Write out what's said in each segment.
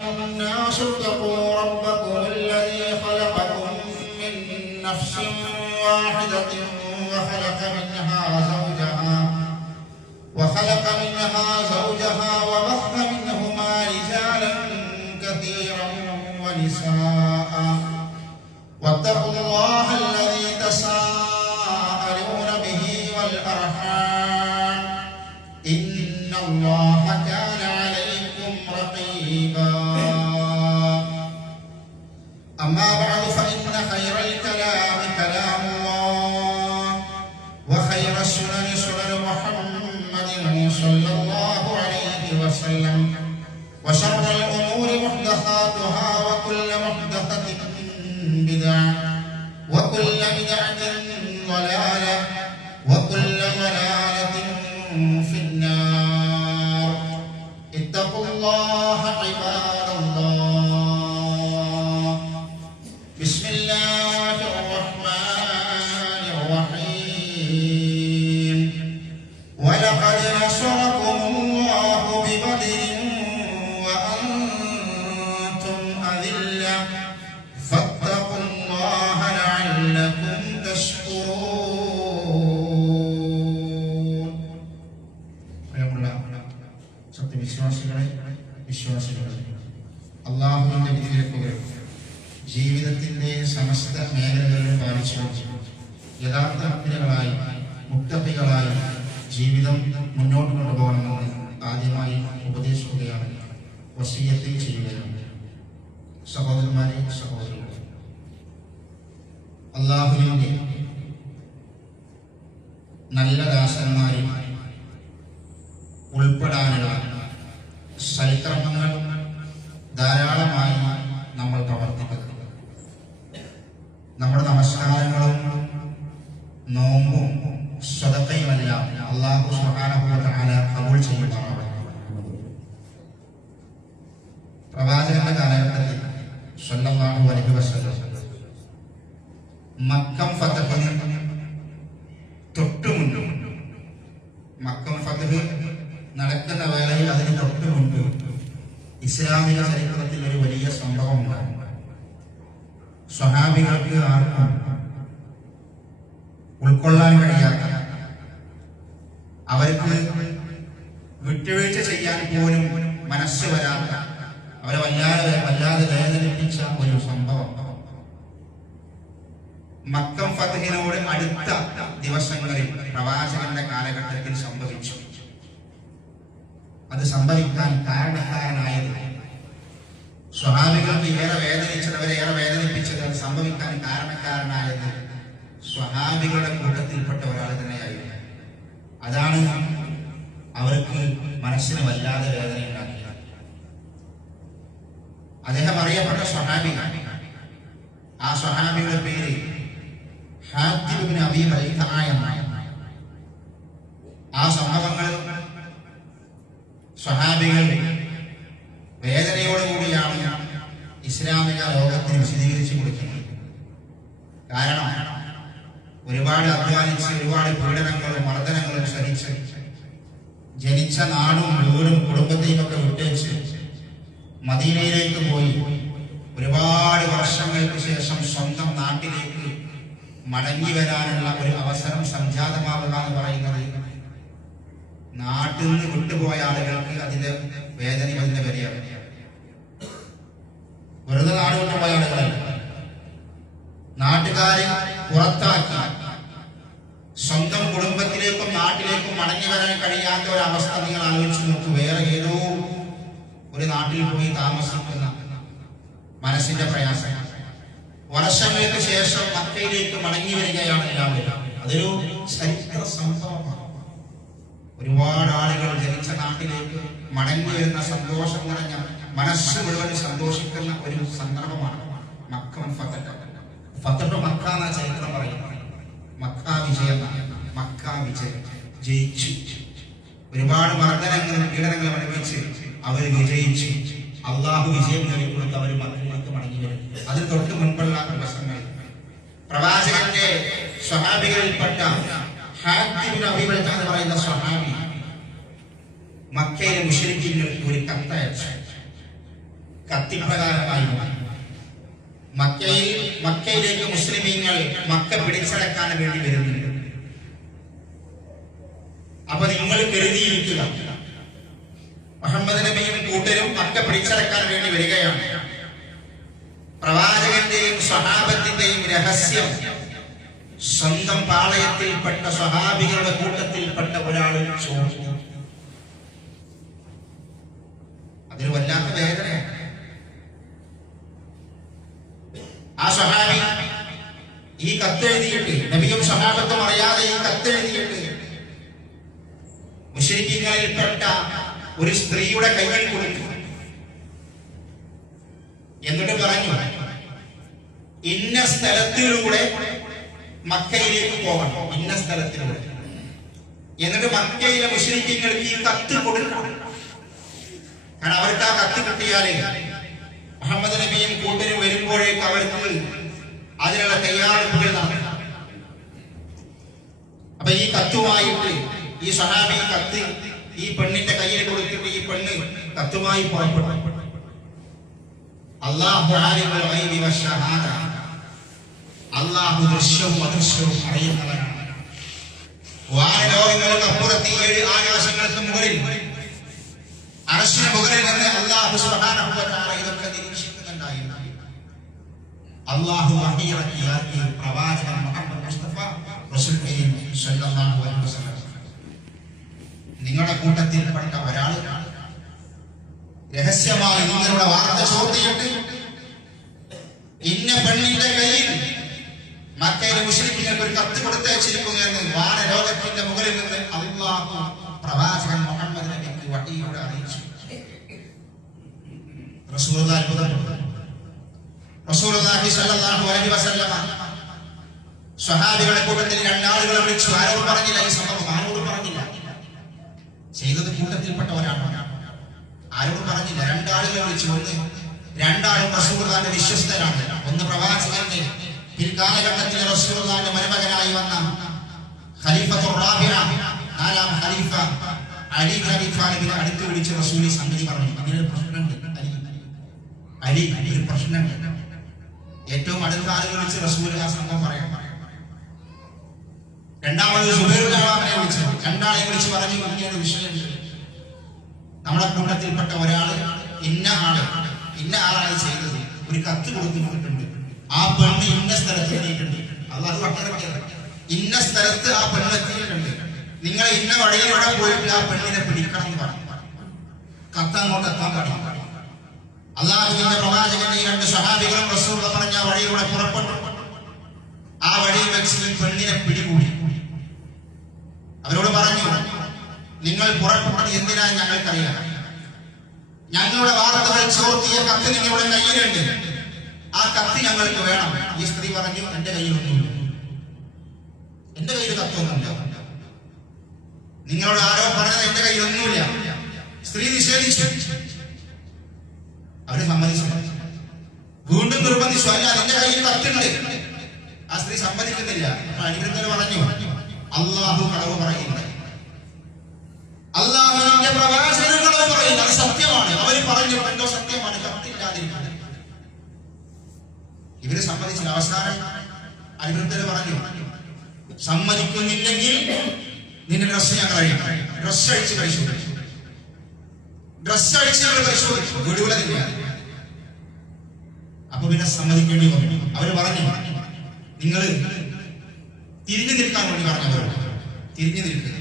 الناس اتقوا ربكم الذي خلقكم من نفس واحدة وخلق منها زوجها وبث منهما رجالا كثيرا ونساء واتقوا الله الذي تساءلون به والأرحام إن الله كان عليكم رقيبا أما بعد فإن خير الكلام كلام الله وخير السنن سنن محمد صلى الله عليه وسلم وشر الأمور محدثاتها وكل محدثة بدعة وكل بدعة ضلالة وكل ضلالة في النار اتقوا الله عباد الله بسم الله الرحمن الرحيم ولقد نصركم الله ببدر وأنتم أذلة فاتقوا الله لعلكم تشكرون വിശ്വാസികളെ അല്ലാഹുവിന്റെ വിധിവിലക്കുകൾ ജീവിതത്തിന്റെ സമസ്ത മേഖലകളിലും പാലിച്ചു യഥാർത്ഥ മുഅ്മിനുകളായി മുത്തഖികളായി ജീവിതം മുന്നോട്ട് കൊണ്ടുപോകണമെന്ന് ആദ്യമായി ഉപദേശിക്കുകയാണ്, വസിയ്യത്ത് ചെയ്യുകയാണ്. സഹോദരന്മാരെ, സഹോദരികളെ, അല്ലാഹുവിന്റെ നല്ല ദാസന്മാരിൽ ഉൾപ്പെടാനുള്ള സൽക്കർമ്മങ്ങൾ ധാരാളമായി നമ്മൾ പ്രവർത്തിക്കുന്നു. നമ്മുടെ നമസ്കാരങ്ങളും നോമ്പും സ്വതക്കയുമെല്ലാം അല്ലാഹു സുബ്ഹാനഹു വ തആല ഖബൂൽ ചെയ്യുമാറാവട്ടെ. പ്രവാചകന്റെ കാലഘട്ടത്തിൽ സ്വല്ലല്ലാഹു അലൈഹി വസല്ലം മക്കം ഫതഹിന് തൊട്ടുമുൻപ്, മക്കം ഫതഹ് നടക്കുന്ന വേളയിൽ അതിന് തൊട്ടുമുൻപ് ഇസ്ലാമിക ചരിത്രത്തിൽ ഒരു വലിയ സംഭവം ഉണ്ടായി. സ്വഹാബികൾക്ക് ആർക്കും ഉൾക്കൊള്ളാൻ കഴിയാത്ത, അവർക്ക് വിട്ടുവീഴ്ച ചെയ്യാൻ പോലും മനസ്സ് വരാത്ത, അവരെ വല്ലാതെ വേദനിപ്പിച്ച ഒരു സംഭവം മക്കം ഫതഹിനോട് അടുത്ത ദിവസങ്ങളിൽ പ്രവാചകന്റെ കാലഘട്ടത്തിൽ സംഭവിച്ചു. അത് സംഭവിക്കാൻ കാരണക്കാരനായത്, സ്വഹാബികൾക്ക് ഏറെ വേദനിച്ചത്, അവരെ ഏറെ വേദനിപ്പിച്ചത്, അത് സംഭവിക്കാൻ കാരണക്കാരനായത് സ്വഹാബികളുടെ കൂട്ടത്തിൽപ്പെട്ട ഒരാൾ തന്നെയായിരുന്നു. അതാണ് അവർക്ക് മനസ്സിന് വല്ലാതെ വേദന ഉണ്ടാക്കിയത്. അദ്ദേഹം അറിയപ്പെട്ട സ്വഹാബി, ആ സ്വഹാബിയുടെ പേര് ഹാത്തിബ് ഇബ്നു അബീ ബൽതഅ എന്നാണ്. ആ സംഭവങ്ങൾ സ്വഹാബികൾ വേദനയോടുകൂടിയാണ് ഇസ്ലാമിക ലോകത്തിന് വിശദീകരിച്ചു കൊടുക്കുന്നത്. കാരണം ഒരുപാട് അധ്വാനിച്ച്, ഒരുപാട് പീഡനങ്ങളും മർദ്ദനങ്ങളും സഹിച്ച്, ജനിച്ച നാടും വീടും കുടുംബത്തെയും ഒക്കെ വിട്ടേച്ച് മദീനയിലേക്ക് പോയി ഒരുപാട് വർഷങ്ങൾക്ക് ശേഷം സ്വന്തം നാട്ടിലേക്ക് മടങ്ങി വരാനുള്ള ഒരു അവസരം സംജാതമാവുക എന്ന് പറയുന്നത് നാട്ടിൽ നിന്ന് വിട്ടുപോയ ആളുകൾക്ക് അതിന്റെ വേദന, അതിന്റെ വിലയാണ്. വെറുതെ നാട് വിട്ടുപോയ ആളുകളല്ല, നാട്ടുകാരെ പുറത്താക്കി സ്വന്തം കുടുംബത്തിലേക്കും നാട്ടിലേക്കും മടങ്ങി വരാൻ കഴിയാത്ത ഒരു അവസ്ഥ നിങ്ങൾ ആലോചിച്ച് നോക്കൂ. വേറെ ഏതോ ഒരു നാട്ടിൽ പോയി താമസിക്കുന്ന മനസ്സിന്റെ പ്രയാസം, വർഷങ്ങൾക്ക് ശേഷം മക്കയിലേക്ക് മടങ്ങി വരികയാണ് എല്ലാവരും. അതൊരു ചരിത്ര സംഭവമാണ്. ഒരുപാട് ആളുകൾ ജനിച്ച നാട്ടിലേക്ക് മടങ്ങി വരുന്ന സന്തോഷം നിറഞ്ഞ, മനസ്സ് മുഴുവൻ സന്തോഷിക്കുന്ന ഒരു സന്ദർഭമാണ് മക്കം ഫതഹ്. ഫതഹ് മക്ക എന്ന ചരിത്രം പറയുന്നത് മക്ക വിജയം, മക്ക വിജയം, ജയിച്ചു. ഒരുപാട് മർദ്ദനങ്ങളും പീഡനങ്ങളും അനുഭവിച്ച് അവർ വിജയിച്ചു. അള്ളാഹു വിജയം നേടിക്കൊടുത്ത് അവർ മക്കയിലേക്ക് മടങ്ങി വരും. അതിന് തൊട്ട് മുൻപുള്ള ദിവസങ്ങൾ പ്രവാചകന്റെ സ്വഹാബികളിൽപ്പെട്ട ഹാത്തിബ് ഇബ്നു അബീ ബൽതഅ എന്ന് പറയുന്ന സ്വഹാബി മക്കയിലെ മുശ്രിക്കീങ്ങൾക്ക് ഒരു കത്തയച്ചു. കത്തിപ്രകാരമായി മക്കയിലേക്ക് മുസ്ലിമീങ്ങൾ മക്ക പിടിച്ചടക്കാൻ വേണ്ടി വരുന്നുണ്ട്. അപ്പൊ നിങ്ങൾ കരുതിയിരിക്കുക, മുഹമ്മദ് നബിയും കൂട്ടരും മക്ക പിടിച്ചടക്കാൻ വേണ്ടി വരികയാണ്. പ്രവാചകന്റെയും സ്വഹാബത്തിന്റെയും രഹസ്യം സ്വന്തം പാളയത്തിൽപ്പെട്ട സ്വഹാബികളുടെ കൂട്ടത്തിൽപ്പെട്ട ഒരാൾ ചോദിച്ചു. അതൊരു വല്ലാത്ത വേദനയാണ്. ആ സ്വഹാബി ഈ കത്തെഴുതിയിട്ട്, നബിയും സ്വഹാബത്തും അറിയാതെ ഈ കത്തെഴുതിയിട്ട് മുശ്രിക്കീങ്ങളിൽപ്പെട്ട ഒരു സ്ത്രീയുടെ കൈകൾ കൊടുത്തു. എന്നിട്ട് പറഞ്ഞു, ഇന്ന സ്ഥലത്തിലൂടെ മക്കയിലേക്ക് പോകണം, ഇന്ന സ്ഥലത്തിലൂടെ. എന്നിട്ട് മക്കയിലെ മുശ്രിക്കീങ്ങൾക്ക് ഈ കത്ത് കൊടുക്കണം. കാരണം അവർക്ക് ആ കത്ത് കിട്ടിയാലേ മുഹമ്മദ് നബിയും കൂട്ടരും വരുമ്പോഴേക്ക് അവർക്ക് അതിനുള്ള തയ്യാറെടുപ്പുകൾ നടക്കണം. അപ്പൊ ഈ കത്തുമായിട്ട് ഈ സ്വഹാബി കത്ത് ഈ പെണ്ണിന്റെ കയ്യിൽ കൊടുത്തിട്ട് ഈ പെണ്ണ് കത്തുമായി പുറപ്പെട്ടു. അല്ലാഹു ദൃശ്യവും അദൃശ്യവും അറിയുന്നവനാണ്. വാനലോകങ്ങൾക്ക് അപ്പുറത്ത് 7 ആകാശങ്ങൾക്ക് മുകളിൽ അർശിന് മുകളിൽ നിന്ന് അല്ലാഹു സുബ്ഹാനഹു വ തആല ഇതൊക്കെ നിരീക്ഷിക്കുന്നുണ്ടായിരുന്നു. അല്ലാഹു വഹീറക്കി പ്രവാചകൻ മുഹമ്മദ് മുസ്തഫ റസൂൽ സല്ലല്ലാഹു അലൈഹി വസല്ലം, നിങ്ങളുടെ കൂട്ടത്തിൽപ്പെട്ട ഒരാൾ രഹസ്യമായി നിങ്ങളുടെ വാർത്ത ചോർത്തിയിട്ട് ഇന്ന പെണ്ണിന്റെ കയ്യിൽ മക്കയിലെ മുശ്രിക്കീങ്ങൾക്ക് ഒരു കത്ത് കൊടുത്തയച്ചിരിക്കുന്നു എന്ന് വാനലോകത്തിന്റെ മുകളിൽ നിന്ന് അല്ലാഹു പ്രവാചകൻ മുഹമ്മദ് നബിക്ക് വഹീയോടെ അറിയിച്ചു. റസൂലുള്ളാഹി സ്വല്ലല്ലാഹു അലൈഹി വസല്ലം സ്വഹാബികളുടെ കൂട്ടത്തിൽ 2 ആളുകളെ വിളിച്ചു. ആരോട് പറഞ്ഞില്ല ഈ സംഭവം, ആരോട് പറഞ്ഞില്ല. ചെയ്തത് കൂട്ടത്തിൽപ്പെട്ട ഒരാളാണ്, ആരോട് പറഞ്ഞില്ല. 2 ആളുകളെ വിളിച്ചു. ഒന്ന്, 2 ആളും റസൂലുള്ളാഹിന്റെ വിശ്വസ്തരാണ്. ഒന്ന് പ്രവാചകന്റെ പിൽക്കാലഘട്ടത്തിൽ റസൂലുള്ളാഹിന്റെ മരുമകനായി വന്ന ഖലീഫത്തുർ റാബിഅ, 4ാം ഖലീഫ അലി ഇബ്നു അബീ ത്വാലിബിനെ അടുത്ത് വിളിച്ച് റസൂൽ സംഗതി പറഞ്ഞു. ഇങ്ങനെ പ്രശ്നമുണ്ട്, അലി ഒരു പ്രശ്നമുണ്ട്. ഏറ്റവും അടുത്ത ആളുകൾ വിളിച്ച് റസൂൽ ആ സംഭവം പറയാം. 2ാമത് സുബൈറുൽ അവാമിനെ വിളിച്ചു. 2 ആളെ വിളിച്ച് പറഞ്ഞു, ഇങ്ങനൊരു വിഷയമുണ്ട്. നമ്മുടെ കൂട്ടത്തിൽപ്പെട്ട ഒരാൾ ഇന്ന ആളാണ് ചെയ്തത്. ഒരു കത്ത് കൊടുത്തിട്ടുണ്ട്. ആ പെണ്ണ് ഇന്ന സ്ഥലത്ത് എത്തിയിട്ടുണ്ട്. അല്ലാഹു വഹീറക്കി, ഇന്ന സ്ഥലത്ത് ആ പെണ്ണ് എത്തിയിട്ടുണ്ട്. നിങ്ങൾ ഇന്ന വഴിയിലൂടെ പോയിട്ട് ആ പെണ്ണിനെ പിടിക്കണം എന്ന് പറഞ്ഞു. കത്തങ്ങോട്ട് എത്താൻ പാടില്ല. അല്ലാഹുവിന്റെ പ്രവാചകന്റെ 2 സ്വഹാബികളും റസൂൽ പറഞ്ഞ വഴിയിലൂടെ പുറപ്പെട്ടു. ആ വഴിയിൽ വെച്ച് ഈ പെണ്ണിനെ പിടികൂടി. അവരോട് പറഞ്ഞു, നിങ്ങൾ പുറപ്പെട്ടത് എന്തിനാണ് ഞങ്ങൾക്കറിയാം. ഞങ്ങളുടെ വാർത്തകൾ ചോർത്തിയ കത്ത് നിങ്ങളുടെ കയ്യിലുണ്ട്. ആ കത്ത് ഞങ്ങൾക്ക് വേണം. ഈ സ്ത്രീ പറഞ്ഞു, എന്റെ കയ്യിലൊന്നുമില്ല, എന്റെ കയ്യിൽ കത്തൊന്നുമില്ല. നിങ്ങളോട് ആരോ പറഞ്ഞത് എന്റെ കയ്യിലൊന്നുമില്ല. സ്ത്രീ നിഷേധിച്ചു. അവര് സമ്മതിച്ചു. വീണ്ടും നിർബന്ധിച്ചു, അല്ല എന്റെ കയ്യിൽ കത്തുണ്ട്. ആ സ്ത്രീ സമ്മതിക്കുന്നില്ല. അപ്പൊ അനിരുദ്ധർ പറഞ്ഞു, അല്ലാഹു കളവ് പറയുന്നത്, അല്ലാഹുവിന്റെ പ്രവാചകൻ കളവ് പറയുന്നത്, അത് സത്യമാണ്. അവര് പറഞ്ഞു എന്തോ സത്യമാണ്, കത്തില്ലാതിരിക്കുന്നത്. ഇവര് സമ്മതിച്ചില്ല. അവസാനം അനിരുദ്ധർ പറഞ്ഞു, സമ്മതിക്കുന്നില്ലെങ്കിൽ നിന്റെ ഡ്രസ് ഞങ്ങൾ അഴിക്കും. ഡ്രസ് അഴിച്ച് പരിശോധിച്ചു. വീടുകളില്ല. അപ്പൊ പിന്നെ സമ്മതിക്കേണ്ടി വന്നു. അവര് പറഞ്ഞു, നിങ്ങൾ തിരിഞ്ഞു നിൽക്കാൻ വേണ്ടി പറഞ്ഞവരോട് തിരിഞ്ഞു നിൽക്കുക,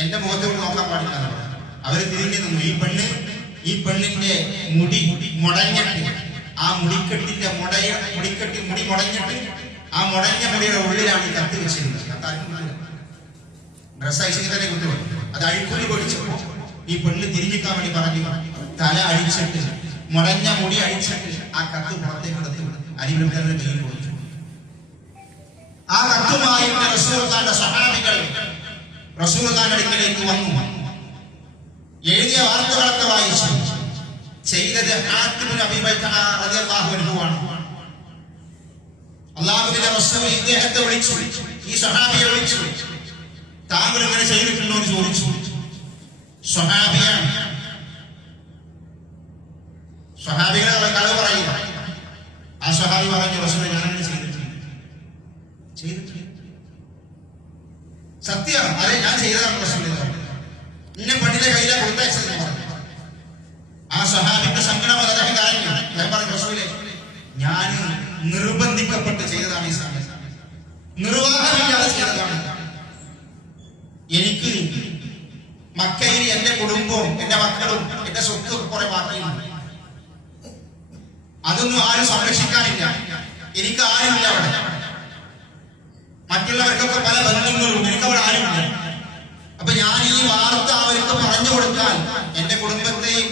എന്റെ മുഖത്തോട് നോക്കാൻ പാടില്ല. അവര് തിരിഞ്ഞു നിന്നു. ഈ പെണ്ണിന്റെ മുടി മുടഞ്ഞിട്ട്, ആ മുടിക്കെട്ടിന്റെ മുടി മുടഞ്ഞിട്ട്, ആ മുടഞ്ഞ മുടിയുടെ ഉള്ളിലാണ് ഈ കത്ത് വെച്ചിരുന്നത്. ഡ്രസ് അഴിച്ചു തന്നെ കുത്തുപോയി. അത് അഴിക്കുള്ളി പൊടിച്ചപ്പോ ഈ പെണ്ണ് തിരിഞ്ഞിക്കാൻ വേണ്ടി പറഞ്ഞു. തല അഴിച്ചിട്ട്, മുടഞ്ഞ മുടി അഴിച്ചിട്ട് ആ കത്ത് പുറത്തേക്ക് എടുത്ത് അലിബ്നുവിന്റെ കയ്യിൽ കൊടുത്തു. ആ കത്തുമായി റസൂലുള്ളാഹിന്റെ സ്വഹാബികൾ റസൂലുള്ളാഹിന്റെ അടുക്കലേക്ക് വന്നു. എഴുതിയ വാർത്തകളൊക്കെ വായിച്ചു. ചെയ്തത് ഹാത്തിബ് ഇബ്നു അബീ ബൽതഅ റളിയല്ലാഹു അൻഹു ആണ്. അല്ലാഹുവിന്റെ റസൂൽ ഇദ്ദേഹത്തെ വിളിച്ചു, ഈ സ്വഹാബിയെ വിളിച്ചു. താങ്കൾ ഇങ്ങനെ ചെയ്തിട്ടുണ്ടോ എന്ന് ചോദിച്ചു. സ്വഹാബിയാണ്. സ്വഹാബികളെ കളവ് പറയുക. ആ സ്വഹാബി പറഞ്ഞു, റസൂലേ ഞാനങ്ങനെ ചെയ്തിട്ടില്ല. സത്യമാണ്, അതെ ഞാൻ ചെയ്തതാണ് റസൂലേ, ഇന്ന പെണ്ണിന്റെ കയ്യിലെ കൊടുത്തയച്ചതെന്ന് പറഞ്ഞു. ആ സ്വഹാബിന്റെ സങ്കടം അദ്ദേഹം കരഞ്ഞു. ഞാൻ പറഞ്ഞു, റസൂലേ ഞാൻ നിർബന്ധിക്കപ്പെട്ട് ചെയ്തതാണ്, ഈ സമയം നിർവാഹമില്ലാതെ ചെയ്തതാണ്. എനിക്ക് മക്കയിൽ എന്റെ കുടുംബവും എന്റെ മക്കളും എന്റെ സ്വത്തും കുറെ ബാക്കിയുണ്ട്. അതൊന്നും ആരും സംരക്ഷിക്കാനില്ല. എനിക്ക് ആരുമില്ല അവിടെ. മറ്റുള്ളവർക്കൊക്കെ പല ബന്ധങ്ങളും, എനിക്കവിടെ ആരുമില്ല. അപ്പൊ ഞാൻ ഈ വാർത്ത അവർക്ക് പറഞ്ഞു കൊടുത്താൽ എന്റെ കുടുംബത്തെയും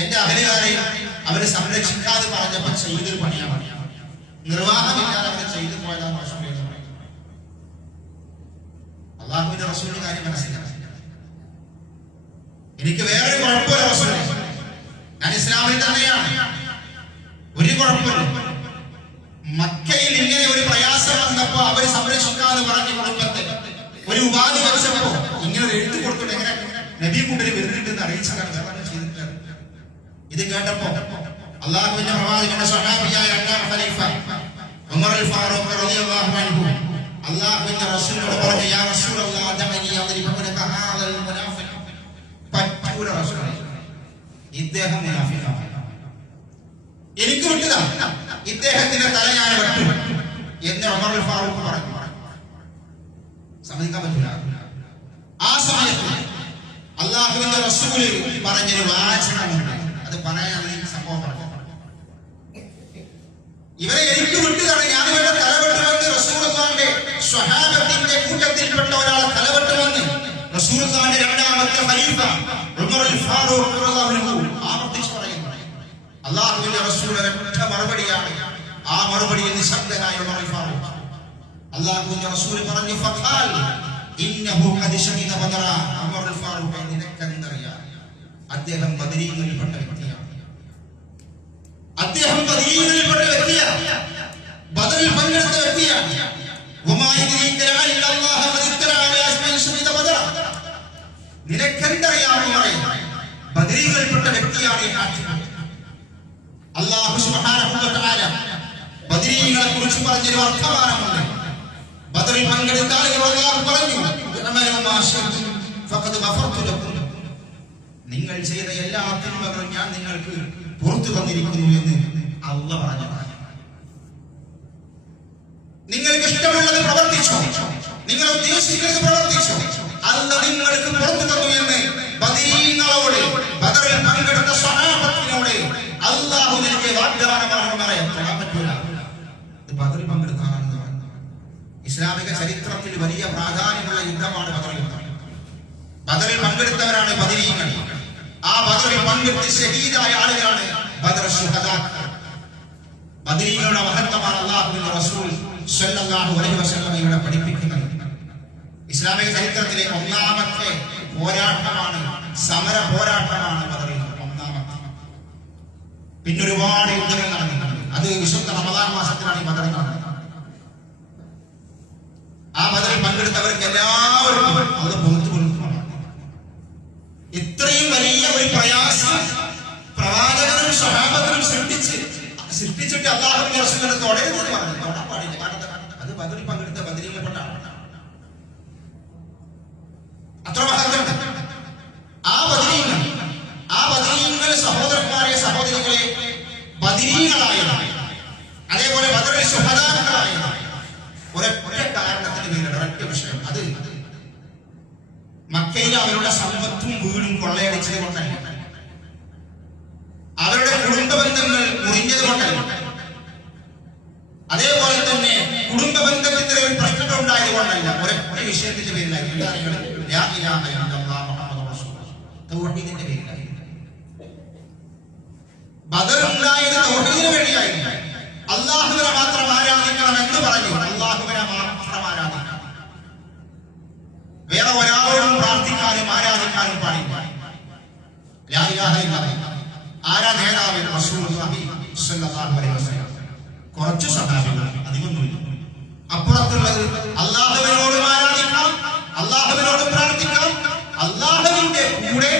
എന്റെ അഹലുകാരെയും അവര് സംരക്ഷിക്കാതെ പറഞ്ഞപ്പോ ചെയ്തൊരു പണിയാണ്. നിർവാഹമില്ലാതെ അവര് ചെയ്തു പോയതാണ്. അള്ളാഹുവിന്റെ റസൂലിന്റെ കാര്യം മനസ്സിലാക്കി. എനിക്ക് വേറെ കുഴപ്പമില്ല റസൂലേ, ഞാൻ ഇസ്ലാമിൽ തന്നെയാണ്, ഒരു കുഴപ്പമില്ല. മക്കയിൽ ഇങ്ങനെ ഒരു പ്രയാസം വന്നപ്പോ അവര് സംരക്ഷിക്കാന്ന് പറഞ്ഞ കുടുംബത്തെ ഒരു ഉപാധി വെച്ചപ്പോ ഇങ്ങനെ ഒരു എഴുതി കൊടുത്തിട്ട് എങ്ങനെ നബി മുമ്പിൽ വരുന്നുണ്ടെന്ന് അറിയിച്ചു ചെയ്തിട്ടാണ്. ഇത് കേട്ടപ്പോ അള്ളാഹുവിന്റെ പ്രവാചകന്റെ സ്വഹാബിയായ രണ്ടാം ഖലീഫ ഉമർ അൽ ഫാറൂഖ് റളിയല്ലാഹു അൻഹു അള്ളാഹുവിന്റെ റസൂലിനോട് പറഞ്ഞു, യാ റസൂലല്ലാഹ് ദഅനി യദ്രിബുനക ഹാദൽ മുനാഫിഖ്. പറ്റൂല റസൂലേ, ഇദ്ദേഹം മുനാഫിഖാണ്, എനിക്ക് വിട്ടതാ, ഇദ്ദേഹത്തിന്റെ തല ഞാൻ വെട്ടു എന്ന് ഉമർ അൽ ഫാറൂഖ് പറഞ്ഞു. സമ്മതിക്കാൻ പറ്റൂല. ആ സമയത്ത് അള്ളാഹുവിന്റെ റസൂൽ പറഞ്ഞൊരു വാചകമുണ്ട്, അത് പറയാൻ സംഭവം പറഞ്ഞു. ഇവരെ എനിക്ക് വിട്ടുതാണ്, ഞാൻ ഇവരുടെ തലവെട്ടുമെന്ന് റസൂലുള്ളാഹിന്റെ സ്വഹാബത്തിന്റെ കൂട്ടത്തിൽപ്പെട്ട ഒരാൾ തലവെട്ടുമെന്ന് റസൂലുള്ളാഹിന്റെ രണ്ടാമത്തെ ഖലീഫ ഉമർ അൽ ഫാറൂഖ് റളിയല്ലാഹു അൻഹു ആവർത്തിച്ചു പറയുന്നു. അള്ളാഹുവിന്റെ റസൂൽ ഒരൊറ്റ മറുപടിയാണ്, ആ മറുപടിയിൽ നിശബ്ദനായ ഉമർ അൽ ഫാറൂഖ്. അള്ളാഹുവിന്റെ റസൂൽ പറഞ്ഞു, ഫഖാൽ ഇന്നഹു ഖദ് ശഹിദ ബദറ. ഉമർ അൽ ഫാറൂഖ് നിനക്കെന്തറിയാം, അദ്ദേഹം ബദരീങ്ങളിൽപ്പെട്ട വ്യക്തിയാണ്. അദ്ദേഹം ബദരീങ്ങളിൽപ്പെട്ട വ്യക്തിയാണ്, ബദറിൽ പങ്കെടുത്ത വ്യക്തിയാണ്. നിനക്കെന്തറിയാം, ബദരീകളിൽപ്പെട്ട വ്യക്തിയാണ്. അല്ലാഹു സുബ്ഹാനഹു വ തആല ബദരീകളെ കുറിച്ച് പറഞ്ഞൊരു വർത്തമാനമുണ്ട്. ബദറിൽ പങ്കെടുത്ത ആളുകൾ അല്ലാഹു പറഞ്ഞു, നിങ്ങൾ ചെയ്ത എല്ലാ തിന്മകളും ഞാൻ നിങ്ങൾക്ക് പുറത്തു തന്നിരിക്കുന്നു എന്ന് അല്ലാഹു പറഞ്ഞു. നിങ്ങൾക്ക് ഇഷ്ടമുള്ളത് പ്രവർത്തിച്ചോ, നിങ്ങൾ ഉദ്ദേശിക്കുന്നത് പ്രവർത്തിച്ചോ, അല്ലാഹു നിങ്ങൾക്ക് പുറത്തു തന്നു എന്ന് ബദരീങ്ങളോട്, ബദറിൽ പങ്കെടുത്ത സ്വഹാബത്തിനോട് അല്ലാഹു നൽകിയ വാഗ്ദാനമാണ്. പറയാൻ പറ്റൂല, ബദറിൽ പങ്കെടുത്ത ആളാണ്. ഇസ്ലാമിക ചരിത്രത്തിൽ വലിയ പ്രാധാന്യമുള്ള യുദ്ധമാണ് ബദർ യുദ്ധം. ബദറിൽ പങ്കെടുത്തവരാണ് ബദരീങ്ങൾ. ആ ബദറിൽ പങ്കെടുത്ത് ഷഹീദായ ആളുകളാണ് ബദർ ശുഹദാക്കൾ. ബദരീങ്ങളുടെ മഹത്വമാണ് അല്ലാഹുവിന്റെ റസൂൽ സ്വല്ലല്ലാഹു അലൈഹി വസല്ലം ഇവിടെ പഠിപ്പിക്കുന്നത്. ഇസ്ലാമിക ചരിത്രത്തിലെ ഒന്നാമത്തെ പോരാട്ടമാണ്, സമര പോരാട്ടമാണ് ബദറിൽ ഒന്നാമത്തെ. പിന്നെ ഒരുപാട് യുദ്ധങ്ങൾ നടന്നിട്ടുണ്ട്. അത് വിശുദ്ധ റമദാൻ മാസത്തിലാണ് ഈ ബദർ നടന്നത്. ആ ബദറിൽ പങ്കെടുത്തവർക്ക് എല്ലാവർക്കും അത് പുറത്തു കൊടുക്കണം. ഇത്രയും വലിയ ഒരു പ്രയാസം പ്രവാചകനും സ്വഹാബത്തിനും സൃഷ്ടിച്ചിട്ട് അല്ലാഹുവിന്റെ റസൂലിനെ തൊടരുതെന്ന് പറഞ്ഞു. തൊടാൻ പാടില്ല, അത് ബദറിൽ പങ്കെടുത്ത ബദരീങ്ങളിൽപ്പെട്ട ആളാണ്. അത്ര മഹത്വമുണ്ട്. ആ ബദരീങ്ങൾ സഹോദരന്മാരെ സഹോദരികളെ ബദരീങ്ങളായതാണ്. അതേപോലെ ബദറിൽ ശുഹദാക്കളായതാണ്. ഒരൊറ്റ കാരണത്തിന് പേരിൽ ഒരൊറ്റ വിഷയം, അത് മക്കയിൽ അവരുടെ സമ്പത്തും വീടും കൊള്ളയടിച്ചത് കൊണ്ടല്ല, അവരുടെ കുടുംബ ബന്ധങ്ങൾ മുറിഞ്ഞത് കൊണ്ടല്ല, അതേപോലെ തന്നെ കുടുംബ ബന്ധത്തിന്റെ ഒരു പ്രശ്നം ഉണ്ടായത് കൊണ്ടല്ല, ഒരൊറ്റ വിഷയത്തിന്റെ പേരിലായി. തൗഹീദിന്റെ പേരിലായി. ബദർ ഉണ്ടായത് തൗഹീദിന് വേണ്ടിയായിരുന്നു. അല്ലാഹുവിനെ മാത്രം ആരാധിക്കണം എന്ന് പറഞ്ഞു. അല്ലാഹുവിനെ മാത്രം ആരാധിക്കണം, വേറെ ഒരാളോടും പ്രാർത്ഥിക്കാനും ആരാധിക്കാനും പാടില്ല. ലാ ഇലാഹ ഇല്ലല്ലാഹ്. ആരാ നേതാവ്? റസൂലുള്ളാഹി സ്വല്ലല്ലാഹു അലൈഹി വസല്ലം. കുറച്ച് സഹാബികൾ, അധികമൊന്നുമില്ല. അപ്പുറത്തുള്ളത് അല്ലാഹുവിനോട് ആരാധിക്കാം, അല്ലാഹുവിനോട് പ്രാർത്ഥിക്കാം, അല്ലാഹുവിന്റെ കൂടെ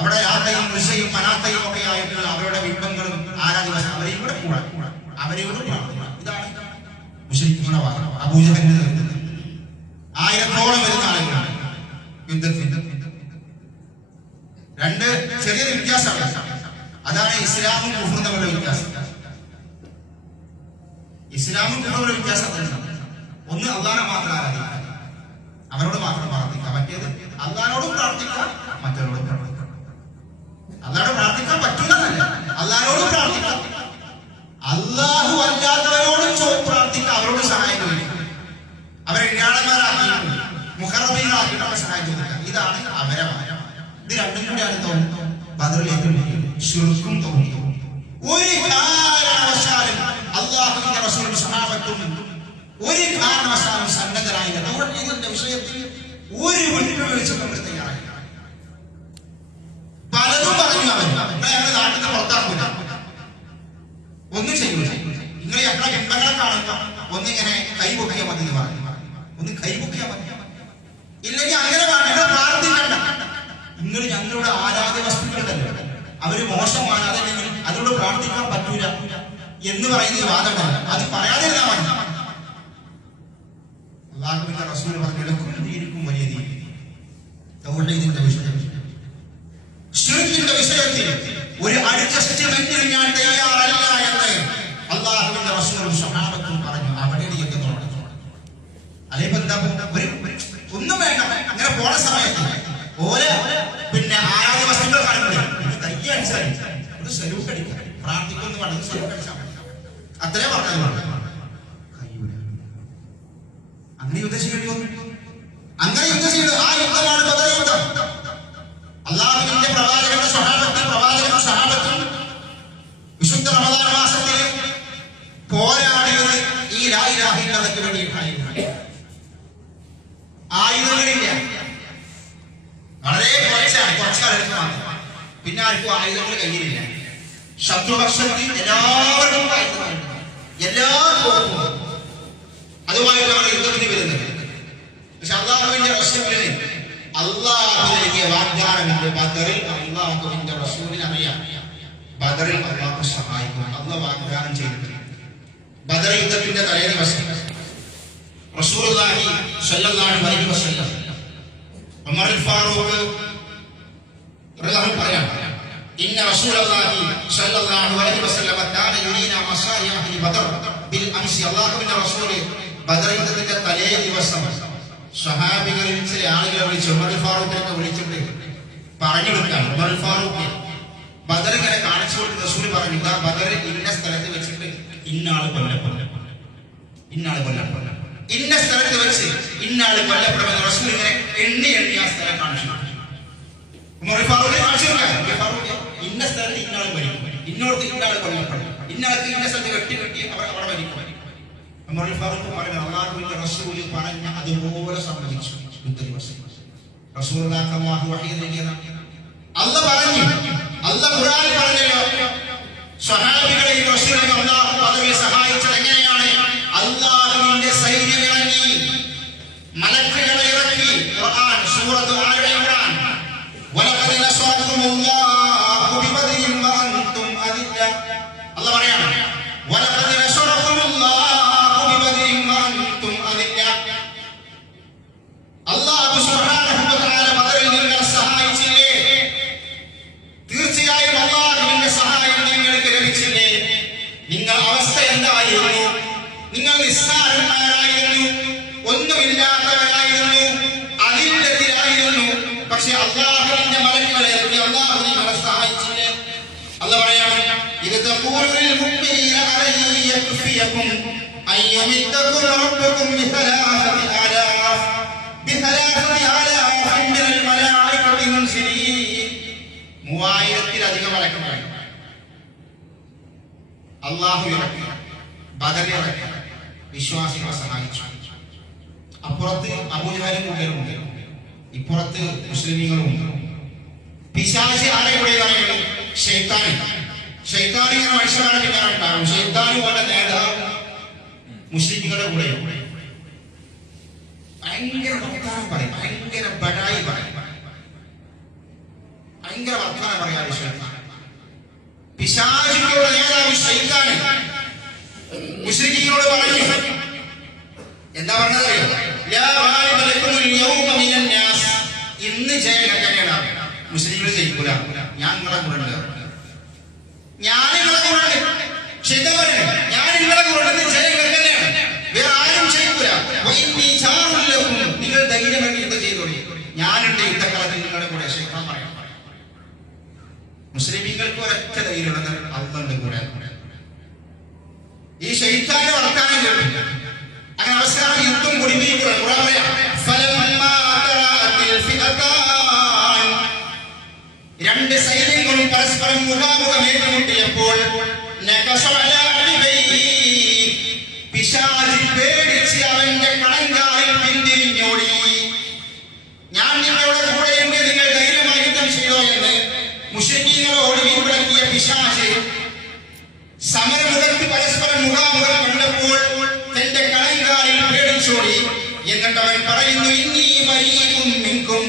അവിടെ യാത്രയും ഋഷയും മനാത്തയും ഒക്കെ ആയിട്ടുള്ള അവരുടെ ബിംബങ്ങളും ആരാധിവസം അവരെ ഇവിടെ കൂടാ, അവരെ ഇവിടെ പ്രാർത്ഥിക്കണം. ഇതാണ് മുശ്രിക്കുകളുടെ വാദം. അബൂജഹലിന്റെ നേതൃത്വത്തിൽ 1000-ഓളം വരുന്ന ആളുകളാണ് യുദ്ധത്തിൽ. രണ്ട് ചെറിയൊരു വ്യത്യാസമാണ്. അതാണ് ഇസ്ലാമും കുഫറും തമ്മിലുള്ള വ്യത്യാസം. ഇസ്ലാമും കുഫറും വ്യത്യാസം ഒന്ന് അള്ളാഹനെ മാത്രം ആരാധിക്കാം, അവരോട് മാത്രം പ്രാർത്ഥിക്കാം. മറ്റേത് അള്ളാഹനോടും പ്രാർത്ഥിക്കാം, മറ്റവരോടും പ്രാർത്ഥിക്കാം. അള്ളാഹോട് പ്രാർത്ഥിക്കാൻ പറ്റൂലെന്നല്ല, അള്ളാഹനോടും പ്രാർത്ഥിക്കാം, അള്ളാഹു അല്ലാത്തവരോടും പ്രാർത്ഥിക്കാം, അവരോട് സഹായം ചോദിക്കാം, അവരെ ഇയാളന്മാരാക്കി മുഖറബീകളാക്കിയിട്ട് അവരെ സഹായം ചോദിക്കാം. ഇതാണ് അവരെ വാരം. ഇത് രണ്ടും കൂടിയാണ് ബദറിലേക്ക് ശിർക്കും തൗഹീദും. ഒരു കാരണവശാലും അല്ലാഹുവിന്റെ റസൂലും സഹാബത്തും ഒരു കാരണവശാലും സന്നദ്ധരായില്ല. തൗഹീദിന്റെ വിഷയത്തിൽ ഒരു വിട്ടുവീഴ്ചക്കും അവർ തയ്യാറായില്ല. പലതും പറഞ്ഞു ഞങ്ങളുടെ നാട്ടിൽ നിന്ന് പുറത്താക്കൂല, ഒന്നും ചെയ്യൂല. നിങ്ങൾ ഞങ്ങളെ ബിംബങ്ങളെ കാണുക ഒന്നിങ്ങനെ കൈപൊക്കിയാൽ മതി എന്ന് പറഞ്ഞു. ഒന്ന് കൈപൊക്കിയാൽ മതി, ഇല്ലെങ്കിൽ അങ്ങനെ നിങ്ങൾ പ്രാർത്ഥിക്കണ്ട. നിങ്ങൾ ഞങ്ങളുടെ ആരാധ്യ വസ്തുക്കളുണ്ടല്ലോ, അവര് മോശമാണ്, അതല്ലെങ്കിൽ അതിനോട് പ്രാർത്ഥിക്കാൻ പറ്റൂല എന്ന് പറയുന്ന വാദമാണ്. അത് പറയാതിരുന്നാ മതി. അല്ലാഹുവിന്റെ റസൂൽ പറഞ്ഞു ലക്കും വലിയ തൗഹീദിന്റെ വിഷയം, ശിർക്കിന്റെ വിഷയത്തിൽ ഒരു അഡ്ജസ്റ്റ്മെന്റിന് ഞാൻ തയ്യാറല്ല എന്ന് അല്ലാഹുവിന്റെ റസൂലും സ്വഹാബത്തും പറഞ്ഞു. അവിടെ ഒന്നും വേണ്ട. അങ്ങനെ പോണ സമയത്ത് പിന്നെ ആരാധ്യ വസ്തുക്കൾ കാണുമ്പോഴേ കയ്യ അടിച്ചാൽ ഒരു സലൂട്ട് അടിക്കാം, പ്രാർത്ഥിക്കുന്നു പറഞ്ഞു സലൂട്ട് അടിച്ചാൽ അത്രേ പറഞ്ഞത്. അങ്ങനെ യുദ്ധം ചെയ്യേണ്ടി വന്നു. അങ്ങനെ യുദ്ധം ചെയ്തു. ആ യുദ്ധമാണ് ബദർ യുദ്ധം. അല്ലാഹുവിന്റെ പ്രവാചകന്റെ സ്വഹാബത്തും വിശുദ്ധ റമദാൻ മാസത്തിൽ പോരാടിയത് ഈ ലാ ഇലാഹ ഇല്ലല്ലാഹ്ക്ക് വേണ്ടിയിട്ടായിരുന്നു. ആയുധങ്ങളില്ല, വളരെ കുറച്ചാളുകൾക്ക് മാത്രം. പിന്നെ ആർക്കും ആയുധങ്ങൾ കയ്യിലില്ല. ശത്രുപക്ഷത്തിൽ എല്ലാവർക്കും എല്ലാവർക്കും അതുമായിട്ടാണ് യുദ്ധത്തിന് വരുന്നത്. പക്ഷെ അള്ളാഹുവിന്റെ റസൂലിന് അള്ളാഹു നൽകിയ വാഗ്ദാനമുണ്ട്. ബദറിൽ അള്ളാഹുവിന്റെ റസൂലിന് അറിയാം, ബദറിൽ അള്ളാഹു സഹായിക്കും. അള്ളാഹു വാഗ്ദാനം ചെയ്തിട്ടുണ്ട്. ബദർ യുദ്ധത്തിന്റെ തലേ ദിവസം റസൂലുള്ളാഹി സ്വല്ലല്ലാഹു അലൈഹി വസല്ലം ഉമർ ഫാറൂഖ് റളിയല്ലാഹു പറയാം, ഇന്ന റസൂലുള്ളാഹി സ്വല്ലല്ലാഹു അലൈഹി വസല്ലം കാന യുരീന മസാരിഅ ഫി ബദർ ബിൽ അംസി. അല്ലാഹുവിന്റെ റസൂൽ ബദർ യുദ്ധത്തിന്റെ തലേ ദിവസം സ്വഹാബികളിൽ ചില ആളുകളെ വിളിച്ച് ഉമർ ഫാറൂഖിനെ വിളിച്ചിട്ട് പറഞ്ഞു കൊടുക്കാൻ. ഉമർ ഫാറൂഖ് ബദർ ഇങ്ങനെ കാണിച്ചു കൊടുത്ത് റസൂൽ പറഞ്ഞു, ഇതാ ബദർ ഇന്ന സ്ഥലത്ത് വെച്ചിട്ട് ഇന്നാള് കൊല്ലപ്പെടും, ഇന്നാള് കൊല്ലപ്പെടും, ഇന്ന സ്ഥലത്ത് വെച്ച് ഇന്നാള് കൊല്ലപ്പെടുമെന്ന് റസൂൽ ഇങ്ങനെ എണ്ണി ആ സ്ഥലം കാണിച്ചു. ഉമർ ഫാറൂഖ് കാണിച്ചു കൊടുക്കാൻ, ഇന്ന സ്ഥലത്ത് ഇന്നാള് വരും, ഇന്നോടത്ത് ഇന്നാള് കൊല്ലപ്പെടും, ഇന്നാൾക്ക് ഇന്ന സ്ഥലത്ത് വെട്ടി അവർ അവിടെ വരിക്കും. ഉമർ ഫാറൂഖ് പറഞ്ഞു, അല്ലാഹുവിന്റെ റസൂൽ പറഞ്ഞ അതുപോലെ സംഭവിച്ചു. റസൂലുള്ളാഹിക്ക് അല്ലാഹു വഹീ നൽകിയതാണ്. അല്ലാഹു പറഞ്ഞു, അല്ലാഹു ഖുർആനിൽ പറഞ്ഞല്ലോ, സ്വഹാബികളെ റസൂലിനെ അല്ലാഹു ബദറിൽ സഹായിച്ചത് എങ്ങനെയാണ്? അല്ലാഹുവിന്റെ സൈന്യം ഇറങ്ങി, മലക്കുകളെ ഇറക്കി. ഖുർആൻ സൂറത്ത് ആല ഇംറാൻ, വലഖദ് നസറകുമുല്ലാഹു ബിബദരിൻ വഅൻതും അദില്ല. അല്ലാഹു പറയാണ്, വലഖദ് നസറകുമുല്ലാഹു ബിബദരിൻ വഅൻതും അദില്ല. അല്ലാഹു സുബ്ഹാനഹു വ തആല ബദറിൽ നിങ്ങളെ സഹായിച്ചില്ലേ? തീർച്ചയായും അല്ലാഹുവിന്റെ സഹായം നിങ്ങൾക്ക് ലഭിച്ചില്ലേ? നിങ്ങൾ അവസ്ഥ എന്തായിരുന്നു? നിങ്ങൾ നിസ്സാരന്മാരായിരുന്നു, ഒന്നുമില്ലാത്തവരായിരുന്നു, അതില്ലെതിരായിരുന്നു. പക്ഷെ അല്ലാഹുവിന്റെ മലക്കുകളെ അല്ലാഹു നിങ്ങളെ സഹായിച്ചില്ലേ? അല്ലാഹു പറയാണ്, ഇത് തഖൂലുൽ മുഅ്മിനീന അലൈ യക്ഫിയകും അയ്യുമിദ്ദകും റബ്ബുകും ബിസലാസതി ആലാഫ് മിനൽ മലായികതി മുൻസിരീൻ. 3000-ലധികം മലക്കുകൾ അല്ലാഹു ഇറക്കി, ബദറിൽ ഇറക്കി, വിശ്വാസികളെ സഹായിച്ചു. അപ്പുറത്ത് അബൂജഹലും കൂട്ടരുമുണ്ട്, ഇപ്പുറത്ത് മുസ്ലിമീങ്ങളുമുണ്ട്. പിശാച് ആരെയുടേതാണ്? ശൈത്താനി. ശൈത്താനി ഇങ്ങനെ മനുഷ്യരുടെ പിന്നാലെ ഉണ്ടാകും. ശൈത്താനുകളുടെ നേതാവ് മുസ്ലിമീങ്ങളുടെ കൂടെയാണ്. ഭയങ്കര വർത്താനം പറയും, ഭയങ്കര ബഡായി പറയും, ഭയങ്കര വർത്തമാനം പറയാ വിഷയം. പിശാചികളുടെ നേതാവ് ശൈത്താൻ മുശ്രിക്കീങ്ങളോട് പറഞ്ഞു, എന്താ പറഞ്ഞത്? ഇന്ന് ജയം എങ്ങനെയാണ്? മുസ്ലിങ്ങൾ ജയിക്കൂല, ഞാൻ നിങ്ങളെ കൂടെ ഉണ്ട്, ഞാൻ നിങ്ങളെ കൂടെ ഉണ്ട്. ഞാൻ നിങ്ങളെ കൂടെ ജയം എങ്ങനെയാണ്? വേറെ ആരും ജയിക്കൂല. നിങ്ങൾ ധൈര്യമായിട്ട് യുദ്ധം ചെയ്തോളി, ഞാനുണ്ട് യുദ്ധക്കാലത്ത് നിങ്ങളുടെ കൂടെ. ശൈത്താൻ പറയാം. മുസ്ലിമീങ്ങൾക്ക് ഒരൊറ്റ ധൈര്യമുള്ളത് അള്ളാന്റെ കൂടെ. ഈ ശൈത്താനെ വളർത്താനും കേട്ടില്ല. അങ്ങനെ അവസാനം യുദ്ധം കുടിപ്പിക്കുക. രണ്ട് സൈന്യങ്ങളും പരസ്പരം മുഖാമുഖം ഏറ്റുമുട്ടിയപ്പോൾ പിശാച് പേടിച്ച് അവന്റെ കണങ്കാലിൽ പിന്തിരിഞ്ഞോടി. ഞാൻ നിങ്ങളുടെ കൂടെയുണ്ട്, നിങ്ങൾ ധൈര്യമായി യുദ്ധം ചെയ്തോ എന്ന് മുശ്രിക്കീങ്ങളോട് വീർവിളക്കിയ പിശാച് സമരമുഖത്ത് പരസ്പരം മുഖാമുഖം കണ്ടപ്പോൾ തന്റെ കണങ്കാലിൽ പേടിച്ചോടി. എന്നിട്ട് അവൻ പറയുന്നു, ഇന്നീ ബരീഉം മിൻകും,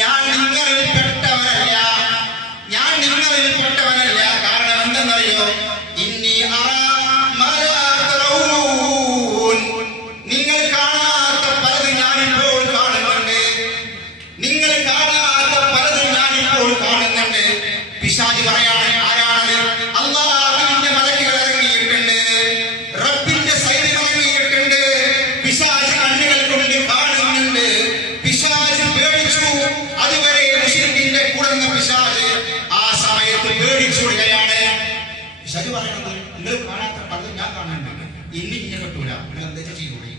ഞാൻ നിങ്ങളിൽ പെട്ടവനല്ല, ഞാൻ നിങ്ങളിൽ പെട്ടവനല്ല. കാരണം എന്തെന്നറിയോ? ഇന്നീ നിങ്ങൾ കാണാത്ത പലതും ഞാനിപ്പോൾ കാണുന്നുണ്ട്, നിങ്ങൾ കാണാത്ത പലതും ഞാനിപ്പോൾ കാണുന്നുണ്ട്. പിശാച് പറയാണ്, ആരാണത്? അല്ലാഹുവിന്റെ മലക്കുകൾ ഇറങ്ങിയിട്ടുണ്ട്, റബ്ബിന്റെ സൈന്യം ഇറങ്ങിയിട്ടുണ്ട്. പിശാച് കണ്ണുകൾ കൊണ്ട് കാണുന്നുണ്ട്. പിശാച് പേടിച്ചു. അതുവരെ മുശ്രിക്കിന്റെ കൂടെ പിശാച് ആ സമയത്ത് പേടിച്ചോടുകയാണ്. പിശാച് പറയണത്, നിങ്ങൾ കാണാത്ത പലതും ഞാൻ കാണുന്നുണ്ട്, ഇനി ഇന്നെ കിട്ടൂല, നിങ്ങൾ എന്താ ചെയ്തോളി.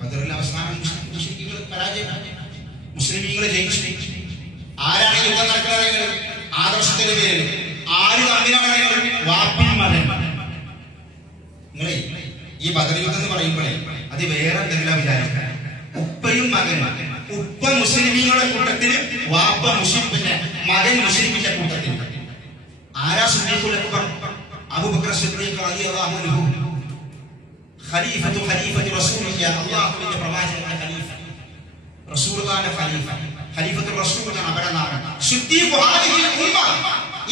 ബദറിൽ അവസാനം മുശ്രിക്കുകൾ പരാജയപ്പെട്ടു, മുസ്ലിമീങ്ങളെ ജയിച്ചു. ആരാണ് യുദ്ധം നടക്കുന്നത്? ആദർശത്തിന്റെ പേരിൽ. ആര് തമ്മിലാണ്? വാപ്പിൻ മകൻ. നിങ്ങളെ ഈ ബദർ യുദ്ധം എന്ന് പറയുമ്പോഴേ അത് വേറെ എന്തെങ്കിലും വിചാരിക്കാൻ. ഉപ്പയും മകനും. ഉപ്പ മുസ്ലിമീങ്ങളുടെ കൂട്ടത്തിൽ, വാപ്പ മുസ്ലിമിന്റെ മകൻ മുസ്ലിമിന്റെ കൂട്ടത്തിൽ. ആരാ സുന്നീഖുൽ അക്ബർ? അബൂബക്കർ സിദ്ദീഖ് റളിയല്ലാഹു അൻഹു. ഖലീഫത്തു റസൂലില്ലാഹ്, അല്ലാഹുവിന്റെ പ്രവാചകന്റെ ഖലീഫ, റസൂലുള്ളാഹിന്റെ ഖലീഫ, ഖലീഫത്തുർ റസൂൽ എന്നാണ് അവരുടെ നാമം. സിദ്ദീഖ് ഹാദിഹിൽ ഉമ്മ,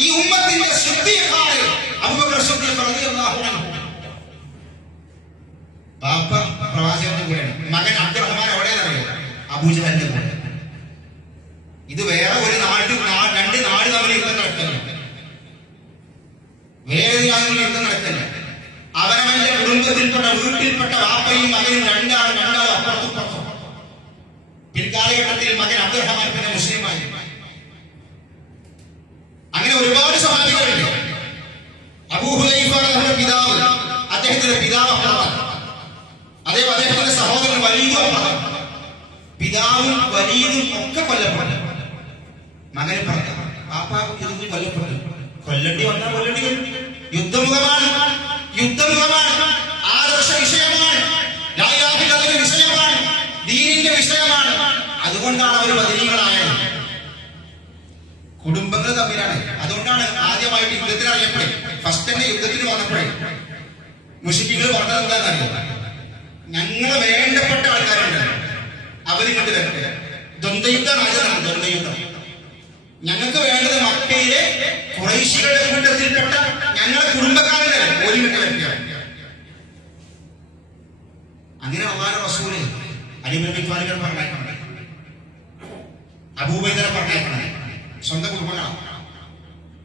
ഈ ഉമ്മത്തിന്റെ സിദ്ദീഖാണ് അബൂബക്കർ സിദ്ദീഖ് റളിയല്ലാഹു അൻഹു. ബാപ്പ പ്രവാചകന്റെ കൂടെയാണ്, മകൻ അബ്ദുറഹ്മാൻ എവിടെയെന്നറിയോ? അബൂജഹലിന്റെ കൂടെ. ഇത് വേറെ ഒരു രണ്ട് നാട് തമ്മിൽ യുദ്ധം നടക്കില്ല, വേറെ യുദ്ധം നടക്കില്ല. അവനവന്റെ കുടുംബത്തിൽപ്പെട്ട വീട്ടിൽപ്പെട്ട വാപ്പയും മകനും രണ്ടാളും അപ്പുറത്തും പുറത്തും. പിൽക്കാലഘട്ടത്തിൽ മകൻ അബ്ദുറഹ്മാൻ പിന്നെ മുസ്ലിമായി. അങ്ങനെ ഒരുപാട് സഹാബികളുണ്ട്. അബൂ ഹുദൈഫ പിതാവ്, അദ്ദേഹത്തിന്റെ പിതാവ് അപ്പുറത്താണ്. അതേപോലെ അദ്ദേഹത്തിന്റെ സഹോദരൻ വലീദും അപ്പുറത്താണ്. പിതാവും വലീദും ഒക്കെ കൊല്ലപ്പെട്ടു. മകനെ പറഞ്ഞു, പാപ്പാവും ഇതൊന്നും കൊല്ലപ്പെട്ടു. കൊല്ലണ്ടി വന്നാൽ കൊല്ലണ്ടി വരും. യുദ്ധമുഖമാണ്, ആദർശ വിഷയമാണ്, വിഷയമാണ്, ദീനിന്റെ വിഷയമാണ്. അതുകൊണ്ടാണ് അവർ ബദരീകളായത്. കുടുംബങ്ങൾ തമ്മിലാണ്. അതുകൊണ്ടാണ് ആദ്യമായിട്ട് യുദ്ധത്തിന് അറിയപ്പെടും. ഫസ്റ്റ് തന്നെ യുദ്ധത്തിന് വന്നപ്പോഴേ മുശ്രിക്കുകൾ പറഞ്ഞത് എന്താണെന്നറിയോ? ഞങ്ങളെ വേണ്ടപ്പെട്ട ആൾക്കാരുണ്ട്, അവരിങ്ങോട്ട് വരട്ടെ. ദ്വന്ദ്വയുദ്ധമാണ്. ദ്വന്ദ്വയുദ്ധം ഞങ്ങൾക്ക് വേണ്ടത് മക്കയിലെ ഖുറൈശികളുടെ കൂട്ടത്തിൽപ്പെട്ട ഞങ്ങളുടെ കുടുംബക്കാരുടെ ഒരുമിട്ട് വരിക. അങ്ങനെ അല്ലാഹുവിന്റെ റസൂല് അലി ഇബ്നു അബീ ത്വാലിബിനെ പറഞ്ഞേക്കണം, അബൂബൈദനെ പറഞ്ഞേക്കണം. സ്വന്തം കുടുംബങ്ങളാണ്.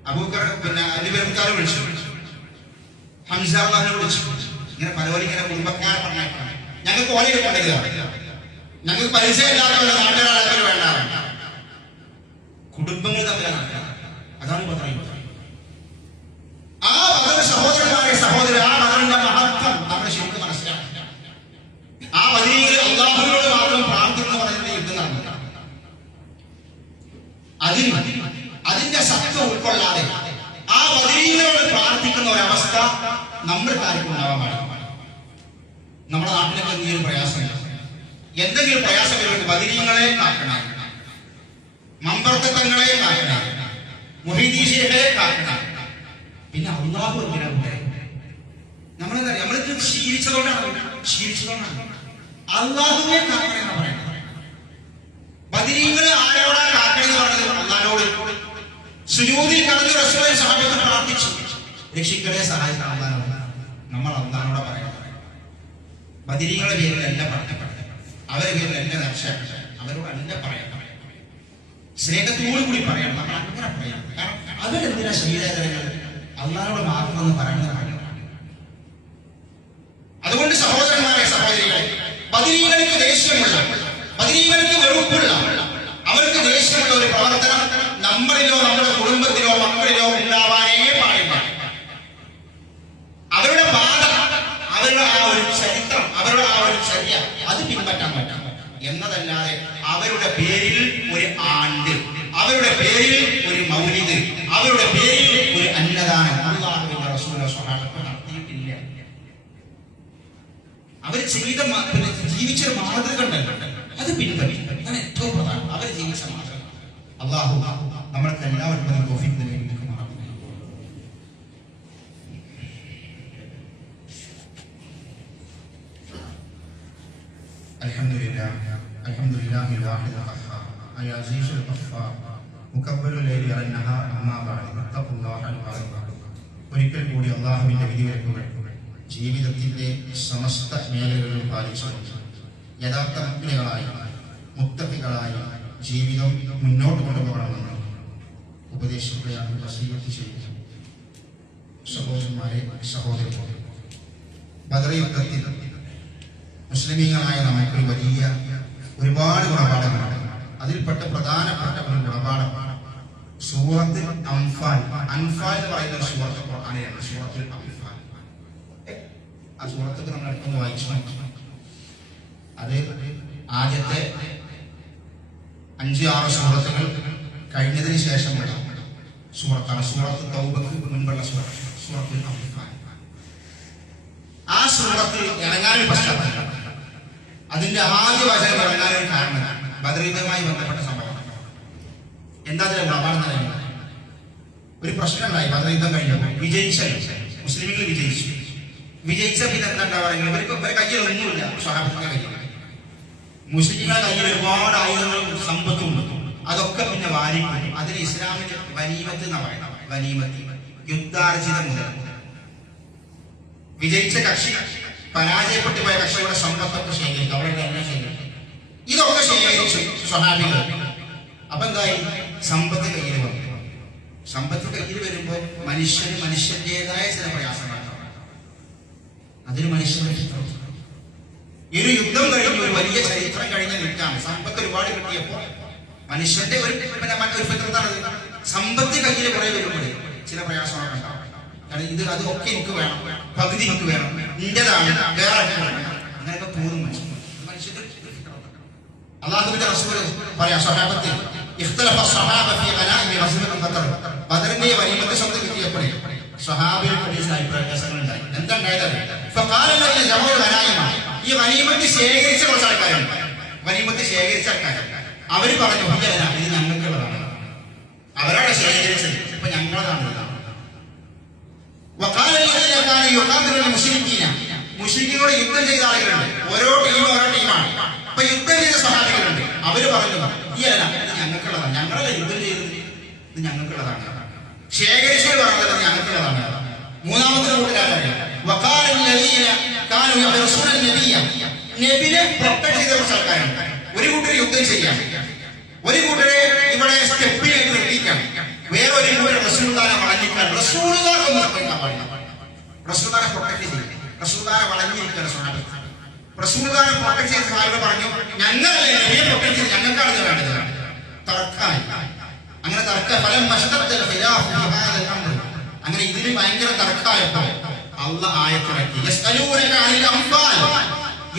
അബൂബക്കർ പിന്നെ അലി ഇബ്നു അബീ വിളിച്ചു, ഹംസ അള്ളാഹിനെ വിളിച്ചു. ഇങ്ങനെ പലവരും ഇങ്ങനെ കുടുംബക്കാരെ പറഞ്ഞേക്കണം. ഞങ്ങൾക്ക് ഓലയിൽ കൊണ്ടുവരിക, ഞങ്ങൾക്ക് പരിചയമില്ലാത്തവരുടെ നാട്ടുകാരാത്തവർ വേണ്ട, കുടുംബങ്ങൾ തമ്മിലാണ്. അതാണ് പറയുന്നത്. ആ മകളുടെ സഹോദരന്മാരെ സഹോദരൻ, ആ മകളുടെ മഹത്വം നമ്മൾ ശരിക്കും മനസ്സിലാക്കില്ല. ആ ബദരീകൾ അല്ലാഹുവിനോട് മാത്രം പ്രാർത്ഥന പറയുന്ന യുദ്ധം നടന്നില്ല. അതിന്റെ സത്യം ഉൾക്കൊള്ളാതെ ആ ബദരീകളോട് പ്രാർത്ഥിക്കുന്ന ഒരവസ്ഥ നമ്മൾ കാര്യം ഉണ്ടാവാൻ പാടില്ല. നമ്മുടെ നാട്ടിലൊക്കെ എന്തെങ്കിലും പ്രയാസം വരുമ്പോൾ ബദരീങ്ങളെ കാക്കണം, മമ്പർത്തങ്ങളെ കാക്കണം, മുഹീദ്ദീൻ ശൈഖിനെ കാക്കണം. പിന്നെ അല്ലാഹു എന്തിനാണ്? നമ്മളിത് ശീലിച്ചതുകൊണ്ടാണ് അല്ലാഹുവിനെ കാക്കണമെന്ന് പറയുന്നത്. ബദരീങ്ങൾ ആരോടാ കാക്കണമെന്ന് പറഞ്ഞത്? അല്ലാഹുവോട് രക്ഷിക്കണേ സഹായിക്കണം അള്ളാഹുവേ. നമ്മൾ അള്ളാഹുവോട് പറയണം. ബദരീങ്ങളുടെ പേരിലല്ല പറയപ്പെട്ടത്, അവരുടെ പേരിലല്ല രക്ഷ, അവരോട് അല്ല പറയണം. സ്നേഹത്തോടു കൂടി പറയണം. നമ്മൾ അങ്ങനെ പറയണം. കാരണം അവരെന്തിനാ ശരീരങ്ങൾ അള്ളാഹുവോട് മാത്രം പറയണമെന്ന് പറയണം. അതുകൊണ്ട് സഹോദരന്മാരെ, സഹോദരികളെ, ബദരീകൾക്ക് ദേഷ്യമുള്ള, ബദരീകൾക്ക് വെറുപ്പുള്ള, അവർക്ക് ദേഷ്യമുള്ള ഒരു പ്രവർത്തനം നമ്മളിലോ നമ്മുടെ കുടുംബത്തിലോ മക്കളിലോ ഉണ്ടാവാനേ പാടില്ല. അവരുടെ പാത, അവരുടെ ആ ഒരു ചരിത്രം, അവരുടെ ആ ഒരു ചര്യ അത് പിൻപറ്റാൻ പറ്റാം എന്നതല്ലാതെ അവരുടെ പേരിൽ ഒരു ആണ്ട്, അവരുടെ പേരിൽ ഒരു മൗലിദ്, അവരുടെ പേരിൽ ഒരു അന്നദാനം അല്ലാഹുവിന്റെ റസൂൽ സ്വഹാബത്ത് നടത്തിയിട്ടില്ല. അവർ ചെയ്ത ജീവിച്ച മാതൃക ഉണ്ടല്ലോ, അത് പിൻപറ്റും. അതാണ് ഏറ്റവും പ്രധാനം. അവർ ജീവിച്ച മാതൃക. അല്ലാഹു നമ്മൾക്ക് എല്ലാവർക്കും തൗഫീഖ് നൽകി. അൽഹംദുലില്ലാഹി الواحد القهار يا عزيز الغفار مكبر الليل والنهار أما بعد فاتقوا الله العظيم. ഒരിക്കൽ കൂടി അല്ലാഹുവിന്റെ വിധിവിലക്കുകൾ ജീവിതത്തിന്റെ സമസ്ത മേഖലകളിലും പാലിച്ചുകൊണ്ട് യഥാർത്ഥ മുഅ്മിനുകളായി മുത്തഖികളായി ജീവിതം മുന്നോട്ട് കൊണ്ടുപോകണമെന്ന് ഉപദേശിക്കുകയാണ്, വസിയ്യത്ത് ചെയ്യുന്നു. സഹോദരന്മാരെ, സഹോദരന്മാരെ, ബദർ യുദ്ധത്തിൽ മുസ്ലിമീങ്ങളായ നമുക്ക് വലിയ ഒരുപാട് ഗുണപാഠങ്ങളാണ്. അതിൽപ്പെട്ട പ്രധാനപ്പെട്ട ഒരു ഗുണപാഠമാണ് സൂറത്ത് അൻഫാൽ. അൻഫാൽ എന്ന് പറയുന്ന ഒരു സൂറത്ത് ഖുർആനിലാണ്. സൂറത്തുൽ അൻഫാൽ. ആ സൂറത്തൊക്കെ നമ്മൾ അടുത്തൊന്ന് വായിച്ചു നോക്കാം. അത് ആദ്യത്തെ 5-6 സൂറത്തുകൾ കഴിഞ്ഞതിന് ശേഷമുള്ള സൂറത്താണ്. സൂറത്ത് തൗബക്ക് മുൻപുള്ള സൂറത്തുൽ അൻഫാൽ. ആ സൂറത്ത് ഇറങ്ങാനൊരു പശ്ചാത്തലം, അതിന്റെ ആദ്യ വചനം ഇറങ്ങാനൊരു കാരണം ബദർ യുദ്ധവുമായി ബന്ധപ്പെട്ട സംഭവം. എന്താ അതിലെ പ്രമാണം? ഒരു പ്രശ്നമുണ്ടായി. ബദർ യുദ്ധം കഴിഞ്ഞപ്പോൾ മുസ്ലിമുകൾ വിജയിച്ച പിന്നെ എന്താ പറയുക, ഇവരുടെ കയ്യിൽ ഒന്നുമില്ല. സ്വഹാബത്തിന്റെ കയ്യിൽ, മുസ്ലിങ്ങളുടെ കയ്യിൽ ഒരുപാട് ആയുധങ്ങളും സമ്പത്തും ഉണ്ട്. അതൊക്കെ പിന്നെ വാരിക്കും. അതിന് ഇസ്ലാമിന്റെ ഗനീമത്ത് എന്ന് പറയുന്നത്. ഗനീമത്ത് യുദ്ധാർജിത മുതൽ വിജയിച്ച കക്ഷി പരാജയപ്പെട്ടു പോയ കക്ഷിയുടെ സമ്പത്തൊക്കെ ശേഖരിക്കും. അവരുടെ എല്ലാം ശേഖരിക്കും. ഇതൊക്കെ ശേഖരിച്ചു സ്വഹാബികൾ. അപ്പൊ എന്തായി? സമ്പത്ത് കയ്യിൽ വന്നു. സമ്പത്ത് കയ്യിൽ വരുമ്പോൾ മനുഷ്യന്റേതായ ചില പ്രയാസങ്ങളാണ്. അതിന് മനുഷ്യന്റെ ഈ ഒരു യുദ്ധം കഴിഞ്ഞ് ഒരു വലിയ ചരിത്രം കഴിഞ്ഞ നിൽക്കാണ്. സമ്പത്ത് ഒരുപാട് കിട്ടിയപ്പോൾ മനുഷ്യന്റെ ഒരു ഫിത്രത്താണ്. സമ്പത്ത് കയ്യിൽ കുറെ വരുമ്പോൾ ചില പ്രയാസങ്ങളൊക്കെ ഉണ്ടാവും. കാരണം ഇത് അതൊക്കെ എനിക്ക് വേണം, പകുതി എനിക്ക് വേണം, നിന്റേതാണ്, വേറെ അങ്ങനെയൊക്കെ തോന്നും മനുഷ്യന്റെ. അല്ലാഹുവിന്റെ റസൂൽ പറയാ സ്വഹാബത്തെ ഇഖ്തലഫ സ്വഹാബ ഫീ ഗനാഇമ ഗസ്വതി ബദർ. ബദറിന്റെ ഗനീമത്ത് ശബ്ദം കിട്ടിയപ്പോൾ സ്വഹാബികൾക്ക് അഭിപ്രായ വ്യത്യാസങ്ങൾ ഉണ്ടായി. എന്താ ഉണ്ടായത്? ഫഖാല ലദീന ജമഉ ഗനായിമ, ഈ ഗനീമത്ത് ശേഖരിച്ച കുറച്ച് ആൾക്കാരുണ്ട്. ഗനീമത്ത് ശേഖരിച്ച ആൾക്കാർ അവര് പറഞ്ഞു, ഇത് ഞങ്ങൾക്കുള്ളതാണ്, അവരാണ് ശേഖരിച്ചത്, ഇപ്പൊ ഞങ്ങളതാണ്. മുശ്രിക്കീനോട് യുദ്ധം ചെയ്ത ആളുകളുണ്ട്. ഓരോ ടീമാണ്. അപ്പൊ യുദ്ധം ചെയ്ത സ്വഹാബികളുണ്ട്. അവര് പറഞ്ഞു, ഈ അല്ല ഇത് ഞങ്ങൾക്കുള്ളതാണ്, ഞങ്ങളല്ല യുദ്ധം ചെയ്തത്, ഇത് ഞങ്ങൾക്കുള്ളതാണ്. ശേഖരിച്ചവർ പറഞ്ഞത് ഞങ്ങൾക്കുള്ളതാണ്. മൂന്നാമത്തെ കൂട്ടുകാരാണ് നബിനെ പ്രൊട്ടക്ട് ചെയ്ത കുറച്ച് ആൾക്കാരുണ്ട്. ഒരു കൂട്ടർ യുദ്ധം ചെയ്യാം, ഒരു കൂട്ടരെ ഇവിടെ സ്റ്റെപ്പിലേക്ക് നിർത്തിക്കാം, വേറെ ഒരു കൂട്ടർ റസൂലുള്ളാഹിനെ വളഞ്ഞിരിക്കാൻ. റസൂലുള്ളാഹിനെ പ്രൊട്ടക്ട് ചെയ്യും. റസൂലുള്ളാഹിനെ വളഞ്ഞിരിക്കാൻ സ്വഹാബത്ത്. റസൂലുള്ളാഹിനെ പ്രൊട്ടക്ട് ചെയ്ത സ്വഹാബത്ത് പറഞ്ഞു, ഞങ്ങളല്ലേ നബിയെ പ്രൊട്ടക്ട് ചെയ്ത്, ഞങ്ങൾക്കാണ് ഇത് വേണ്ടത്. തർക്കായി. അങ്ങനെ അങ്ങനെ ഇതിന് ഭയങ്കര തർക്കമായപ്പോൾ അല്ലാഹു ആയത്തിറക്കി. യസ്അലൂനക അനിൽ അൻഫാൽ,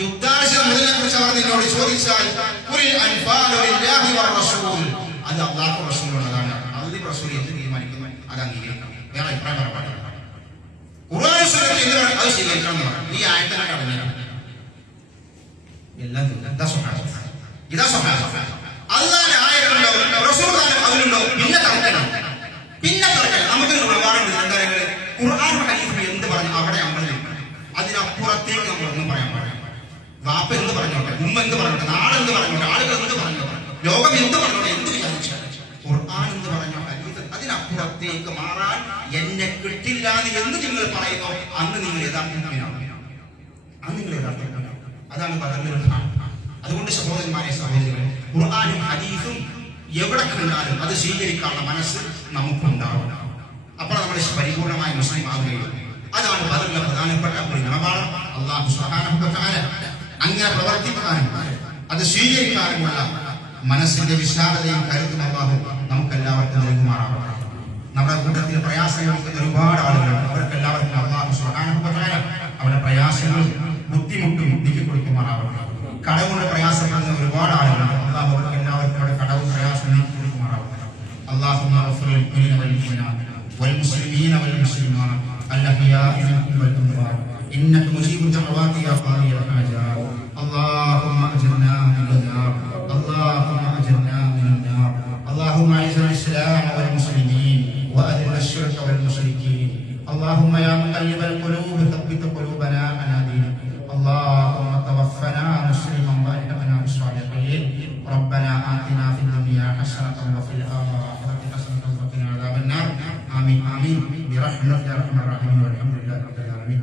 യുദ്ധാർജിത മുതലിനെ കുറിച്ച് അവർ നിന്നോട് ചോദിച്ചാൽ ഖുൽ അൻഫാലു ലില്ലാഹി വറസൂൽ, അത് അല്ലാഹു റസൂലുള്ളതാണ്. അല്ലാഹു റസൂൽ എന്ത് തീരുമാനിക്കുന്നു അത് അംഗീകരിക്കണം. വേറെ അഭിപ്രായം പറയാൻ പാടില്ല. ഖുർആൻ സുന്നത്ത് എന്ന് പറഞ്ഞാൽ അത് സ്വീകരിക്കണം എന്ന് പറഞ്ഞു. ഈ ആയത്തിനെ കടന്നു എല്ലാം ഇതാ സ്വഹാബത്ത്. അല്ലാഹുവിന്റെ ആയത്തുണ്ടോ റസൂലുള്ളാഹിന്റെ ഖൗലുണ്ടോ, പിന്നെ തർക്കണം. നമുക്ക് ഒരുപാടുണ്ട്. എന്താ പറയുക, ഖുർആൻ ഹദീസ് എന്ത് പറഞ്ഞു അവിടെ അമൽ ചെയ്യണം. അതിനപ്പുറത്തേക്ക് നമ്മൾ ഒന്നും പറയാൻ പാടില്ല. വാപ്പ എന്ത് പറഞ്ഞോട്ടെ, ഉമ്മ എന്ത് പറഞ്ഞോട്ടെ, നാളെന്ത് പറഞ്ഞോട്ടെ, ആളുകൾ എന്ത് പറഞ്ഞോട്ടെ, ലോകം എന്ത് പറഞ്ഞോട്ടെ, എന്ത് വിചാരിച്ചാൽ ഖുർആൻ എന്ത് പറഞ്ഞോ ഹദീസ് അതിനപ്പുറത്തേക്ക് മാറാൻ എന്നെ കിട്ടില്ല എന്ന് നിങ്ങൾ പറയുന്നു, അന്ന് നിങ്ങൾ യഥാർത്ഥ മുഅ്മിനാണ്. അന്ന് നിങ്ങൾ യഥാർത്ഥ മുഅ്മിനാണ്. അതാണ് ബദറിൽ. അതുകൊണ്ട് സഹോദരന്മാരെ, സഹോദരികളെ, ഖുർആനും ഹദീസും എവിടെ കണ്ടാലും അത് സ്വീകരിക്കാനുള്ള മനസ്സ് നമുക്കുണ്ടാവും. അപ്പോൾ നമ്മൾ പരിപൂർണമായ മുസ്ലിം ആവുകയുള്ളൂ. അതാണ് ബദറിലെ പ്രധാനപ്പെട്ട ഒരു ഗുണപാഠം. അല്ലാഹു സുബ്ഹാനഹു വ തആല അങ്ങനെ പ്രവർത്തിക്കാനും അത് സ്വീകരിക്കാനുമുള്ള മനസ്സിന്റെ വിശാലതയും കരുത്തും അല്ലാഹു നമുക്കെല്ലാവർക്കും നൽകുമാറാവട്ടെ. നമ്മുടെ കൂട്ടത്തിൽ പ്രയാസങ്ങൾ ഒരുപാട് ആളുകളുണ്ട്. അവർക്കെല്ലാവർക്കും അല്ലാഹു സുബ്ഹാനഹു വ തആല അവരുടെ പ്രയാസങ്ങളും ബുദ്ധിമുട്ടും നീക്കി കൊടുക്കുമാറാവട്ടെ. കടവുകൊണ്ട് പ്രയാസപ്പെടുന്ന ഒരുപാട് ആളുകളുണ്ട്. അല്ലാഹു അവർക്ക് എല്ലാവർക്കും അവരുടെ കടവും പ്രയാസം നീക്കി കൊടുക്കുമാറാവട്ടെ. അല്ലാഹുമ്മ ഗ്ഫിർ ലിൽ മുഅ്മിനീന വൽ മുഅ്മിനാത്ത് വൽ മുസ്ലിമീന വൽ മുസ്ലിമാത്ത് الأحياء منهم والأموات إنك مجيب الدعوات يا قاضي الحاجات. اللهم أجرنا من النار، اللهم أجرنا من النار. اللهم أعز الإسلام والمسلمين وأذل الشرك والمشركين. اللهم يا مقلب القلوب ثبت قلوبنا على دينك. اللهم توفنا مسلما وألحقنا بالصالحين. ربنا آتنا في الدنيا حسنة وفي الآخرة حسنة وقنا عذاب النار. آمين آمين برحمتك يا أرحم الراحمين والحمد لله رب العالمين.